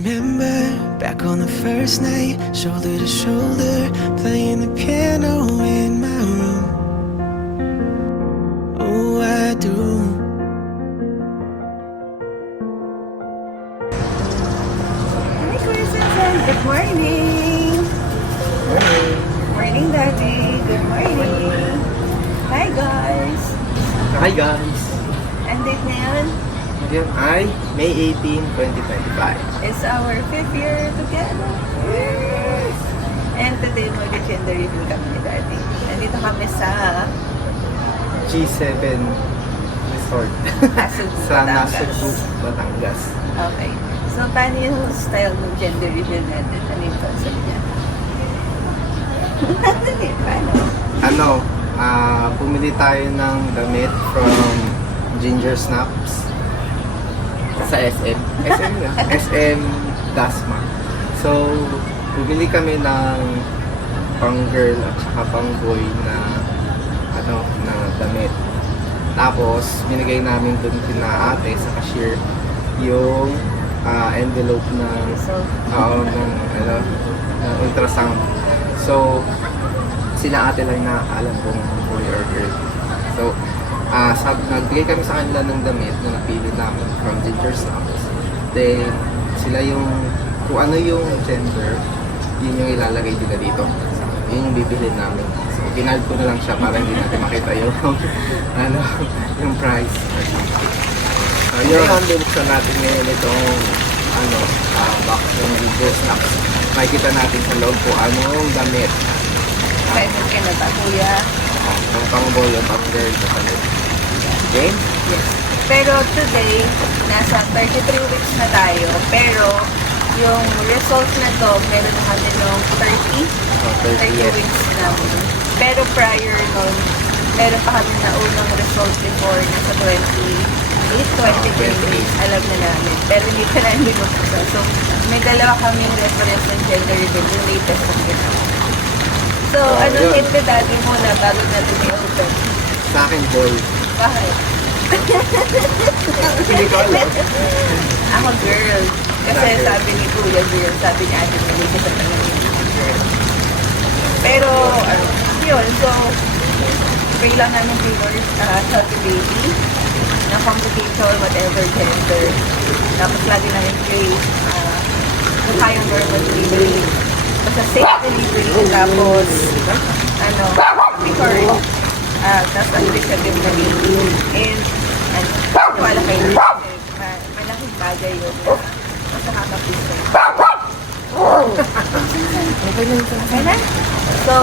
remember back on the first night, shoulder to shoulder, playing the piano in my room. Oh, I do. Hi, Kuya Susan. Good morning. Morning, Daddy. Good morning. Hi, guys. Hi guys! And date na yun Ngayon ay May 18, 2025. is our 5th year together. Yes! And today, mag-gender reveal kami ni Daddy. Nandito kami sa G7 Resort Nasug, sa Batangas. Nasug, Batangas. Okay. So, paano yung style ng gender reveal natin? Ano yung concept niya? Dali, paano? Pumili tayo ng damit from Ginger Snaps sa SM. SM na? SM Dasma. So, pumili kami ng pang girl at saka pang boy na na damit. Tapos, binigay namin dun kina ate sa cashier yung envelope ng So, ng ultrasound. So, sila ate lang nakakaalam kung boy or girl. So, nagbigay kami sa kanila ng damit na napili namin from Ginger Snaps. Then, sila yung, kung ano yung gender, yun yung ilalagay nila dito. Yun yung bibilhin namin. So, ginard ko na lang siya para hindi natin makita yung, yung price. So, yun ang bubuksan natin ngayon itong, box ng Ginger Snaps. Makikita natin sa loob kung anong damit. excited ka na ba, Kuya? Ang pang-boy o pang-girl na damit. Okay? Yes. Pero today, nasa 33 weeks na tayo. Pero, yung result na to, meron na kami nung 30 yes. weeks namin. Pero prior nun, meron pa kami na unang result before nasa 20 weeks, alam na namin. Pero hindi ka na binuksan. So, may dalawa kaming reference ng gender reveal, yung latest na ginawa. So, anong hit ni Daddy muna bago natin i-open? Sa akin, boy. Bakit? Hindi ko alam. Ako girl. Kasi Bakit? sabi ni Kuya girl, sabi ni Ate Mili kasi tanongin girl. Pero, yun. So, pray lang namin viewers, healthy baby, na complication, whatever gender. Tapos lagi namin pray, kung kayang normal delivery. Basta safe delivery. Tapos, before, tapos unrestricted na baby. And, wala kayo malaking bagay yun. Mas nakaka-peace kayo. Okay na? So,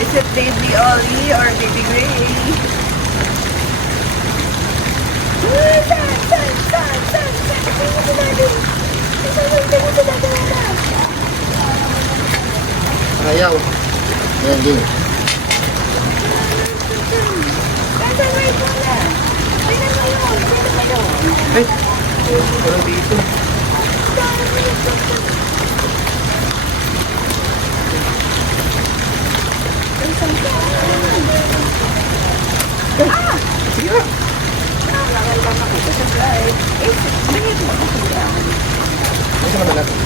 is it baby Ollie or baby Gray? Ayaw. Yan din. Ay! Wala dito. Sige na. Gusto naman natin.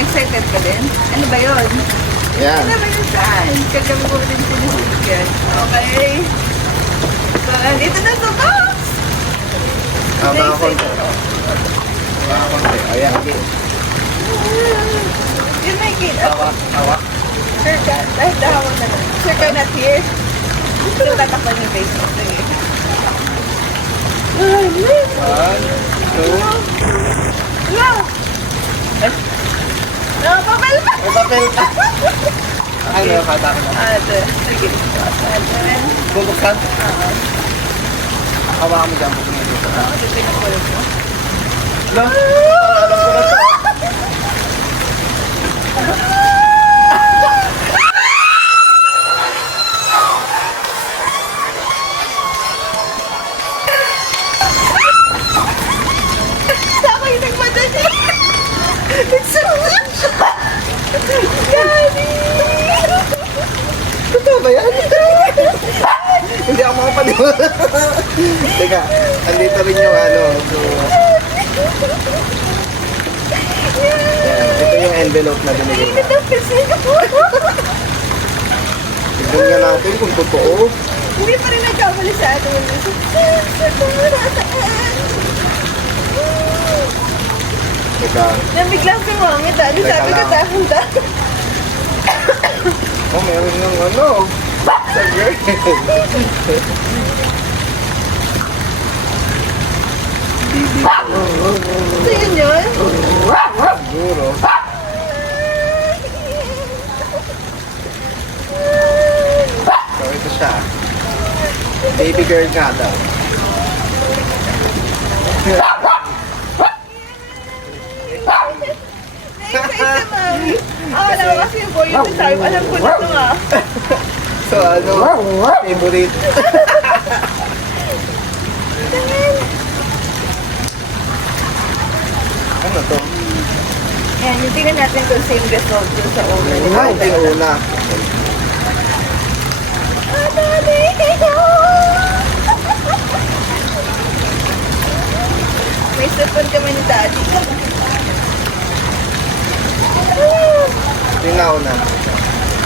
Excited ka din? Ano ba yun? Yan. Ano ba yun saan? Kagabi ko rin sinisigan. Okay. So, nandito na sa box! Baka konti. Baka konti. Ayan. You make it. Tawa. Sure ka. Dahil dahawan na lang. Sure ka not here? Sure ka takpan yung face mo. Sige. One, two. No! No, papel pa! May papel pa. Ay, may kata ko na. Sige. Ayan. Bubuksan. Oo. Hawakan mo dyan. Buksan mo dito. Ito pinapulot mo. Alam ko na to. Ako yung nagmadali. It's so much. Daddy! Totoo ba yan? Hindi ako makapaniwala. Teka, andito rin yung ano. So, ito yung envelope na binigay na. Tignan nga natin kung totoo. Hindi pa rin nagkamali sa atin. Teka, Nabiglang kumamit. Ano Teka sabi ko lang. dahon-dahon? oh meron ng ano. Sa girl. Ito yun yun? Siguro. So, ito siya. Baby girl nga daw. Excited na, mami. Alam ko kasi yung boy yung sabi. Alam ko na ito ah. So, ano? Favorite. Ano to? Yan, yung tingnan natin kung same result dun sa owner. Ah, ito yung una. May cellphone kami ni daddy. Ito yung nauna.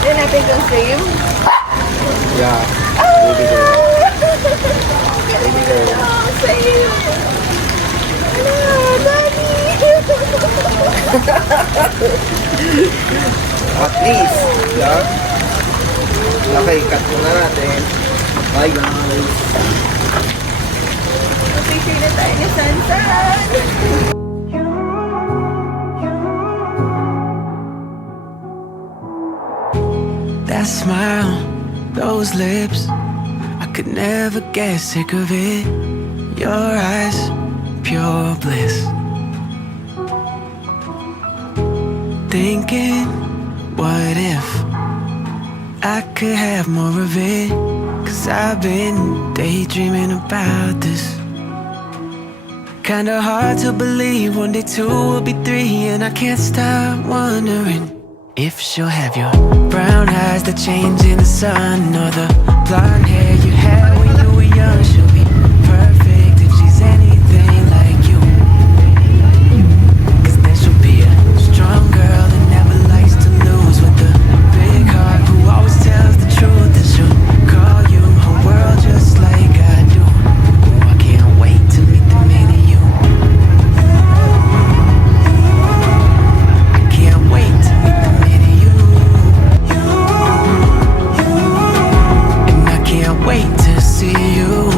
Tingnan natin kung same. Yeah. Baby girl. Baby girl. Oh, same. Daddy. At least. Yeah. Okay, cut muna natin. Bye guys. Picture na tayo ni Sansan. That smile, those lips, I could never get sick of it. Your eyes, pure bliss. Thinking, what if I could have more of it? 'Cause I've been daydreaming about this. Kinda hard to believe one day two will be three, and I can't stop wondering if she'll have your brown eyes that change in the sun, or the blonde hair you had when you were young. She'll be perfect if she's anything like you. 'Cause then she'll be a strong girl that never likes to lose, with a big heart who always tells the truth. And she'll call you her world just like I do. Oh, I can't wait to meet the mini you. I can't wait to meet the mini you. And I can't wait to see you.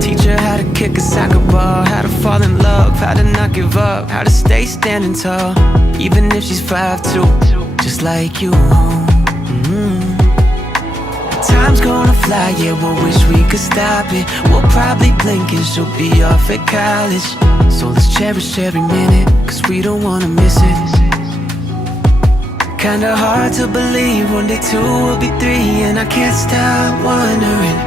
Teach her how to kick a soccer ball, how to fall in love, how to not give up, how to stay standing tall, even if she's 5'2", just like you. Time's gonna fly, yeah, we'll wish we could stop it. We'll probably blink and she'll be off at college. So let's cherish every minute, 'cause we don't wanna miss it. Kinda hard to believe one day two will be three, and I can't stop wondering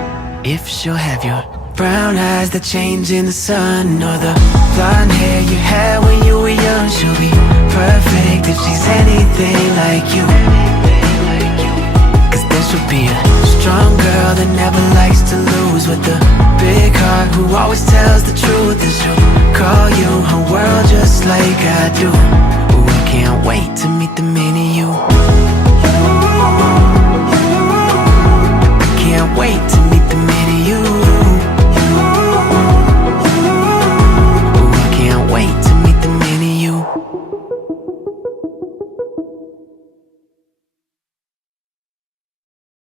if she'll have your brown eyes that change in the sun, or the blonde hair you had when you were young. She'll be perfect if she's anything like you. 'Cause then she'll be a strong girl that never likes to lose, with a big heart who always tells the truth. And she'll call you her world just like I do. Ooh, I can't wait to meet the mini you.